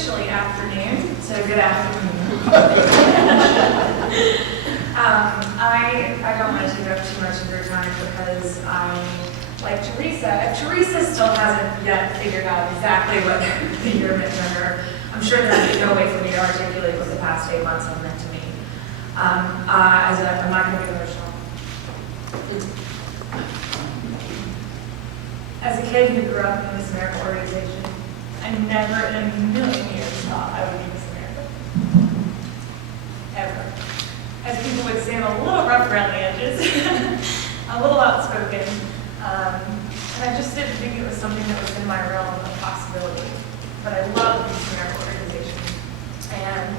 officially afternoon, so good afternoon. I don't want to take up too much of your time because I, like Teresa, if Teresa still hasn't yet figured out exactly what the year meant to her, I'm sure there's no way for me to articulate what the past 8 months have meant to me. I'm not going to be emotional. As a kid who grew up in the Miss America organization, I never in a million years thought I would be Miss America. Ever. As people would say, I'm a little rough around the edges, a little outspoken, and I just didn't think it was something that was in my realm of possibility. But I love the Miss America organization, and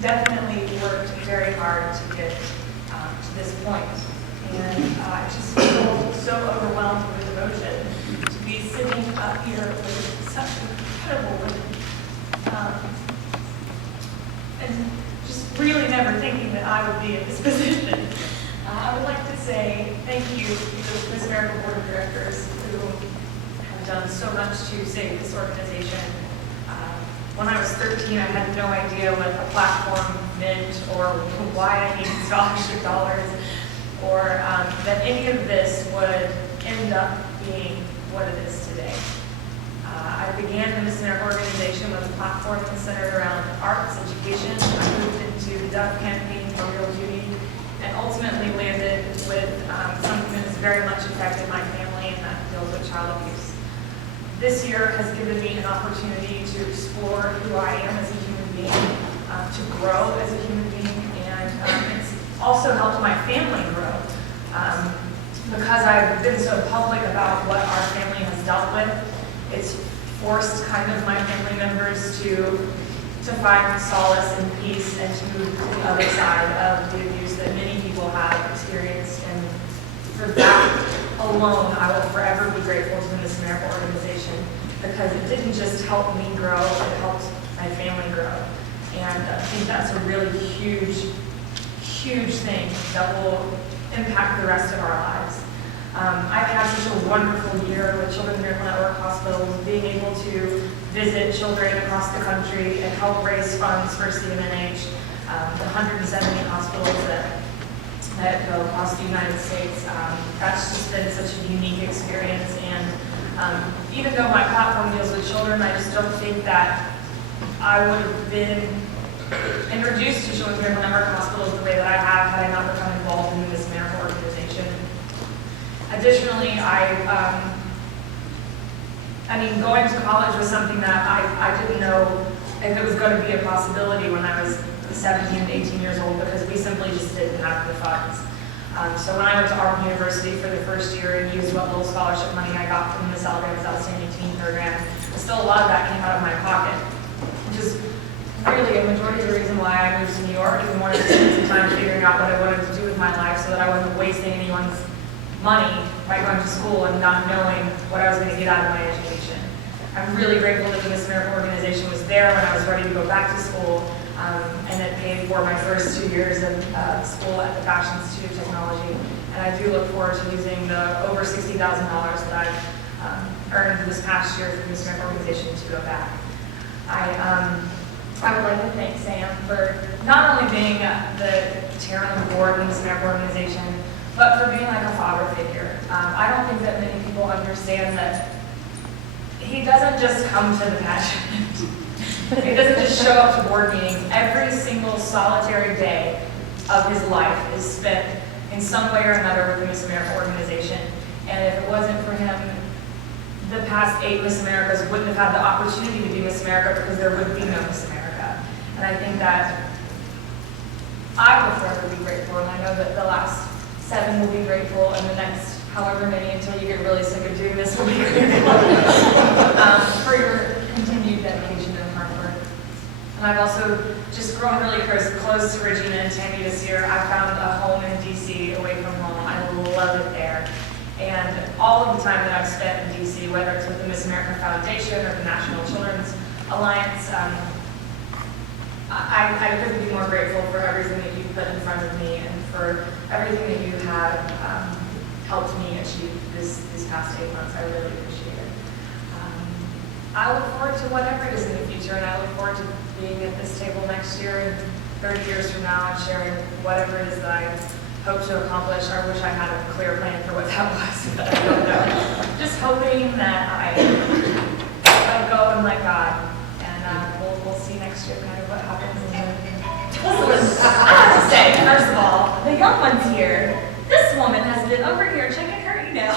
definitely worked very hard to get to this point. And I just feel so overwhelmed with emotion to be sitting up here with such incredible women. And just really never thinking that I would be in this position. I would like to say thank you to the Miss America Board of Directors who have done so much to save this organization. When I was 13, I had no idea what a platform meant or why I needed scholarship dollars, or that any of this would end up being what it is today. I began the Miss America organization with a platform centered around arts, education. I moved into the Duck campaign for Real Beauty, and ultimately landed with something that has very much affected my family, and that deals with child abuse. This year has given me an opportunity to explore who I am as a human being, to grow as a human being, and it's also helped my family grow. Because I've been so public about what our family has dealt with, it's forced kind of my family members to find solace and peace and to move to the other side of the abuse that many people have experienced. And for that alone, I will forever be grateful to the Miss America organization, because it didn't just help me grow, it helped my family grow. And I think that's a really huge thing that will impact the rest of our lives. I've had such a wonderful year with Children's Miracle Network hospitals, being able to visit children across the country and help raise funds for CMNH, the 170 hospitals that go across the United States. That's just been such a unique experience, and even though my platform deals with children, I just don't think that I would have been introduced to Children's Miracle Network hospitals the way that I have had I not become involved in the Miss America organization. Additionally, going to college was something that I didn't know if it was going to be a possibility when I was 17 to 18 years old, because we simply just didn't have the funds. So when I went to Auburn University for the first year and used what little scholarship money I got from the Miss Alabama's Outstanding Teen Program, still a lot of that came out of my pocket, which is really a majority of the reason why I moved to New York and wanted to spend some time figuring out what I wanted to do with my life, so that I wasn't wasting anyone's money by going to school and not knowing what I was going to get out of my education. I'm really grateful that the Miss America organization was there when I was ready to go back to school, and it paid for my first 2 years of school at the Fashion Institute of Technology. And I do look forward to using the over $60,000 that I've earned this past year for the Miss America organization to go back. I would like to thank Sam for not only being the chairman of the board in the Miss America organization, but for being like a father figure. I don't think that many people understand that he doesn't just come to the pageant. He doesn't just show up to board meetings. Every single solitary day of his life is spent in some way or another with the Miss America organization. And if it wasn't for him, the past 8 Miss Americas wouldn't have had the opportunity to be Miss America, because there would be no Miss America. And I think that I will forever be grateful, and I know that the last 7 will be grateful, and the next however many until you get really sick of doing this will be grateful for your continued dedication and hard work. And I've also just grown really close to Regina and Tammy this year. I found a home in DC away from home. I love it there. And all of the time that I've spent in DC, whether it's with the Miss America Foundation or the National Children's Alliance, I couldn't be more grateful for everything that you've put in front of me and for everything that you have helped me achieve these past 8 months. I really appreciate it. I look forward to whatever it is in the future, and I look forward to being at this table next year and 30 years from now and sharing whatever it is that I hope to accomplish. I wish I had a clear plan for what that was, but I don't know. Just hoping that I let go and let God, and we'll see next year kind of what happens. Listen, I have to say, first of all, the young ones here, this woman has been over here checking her email.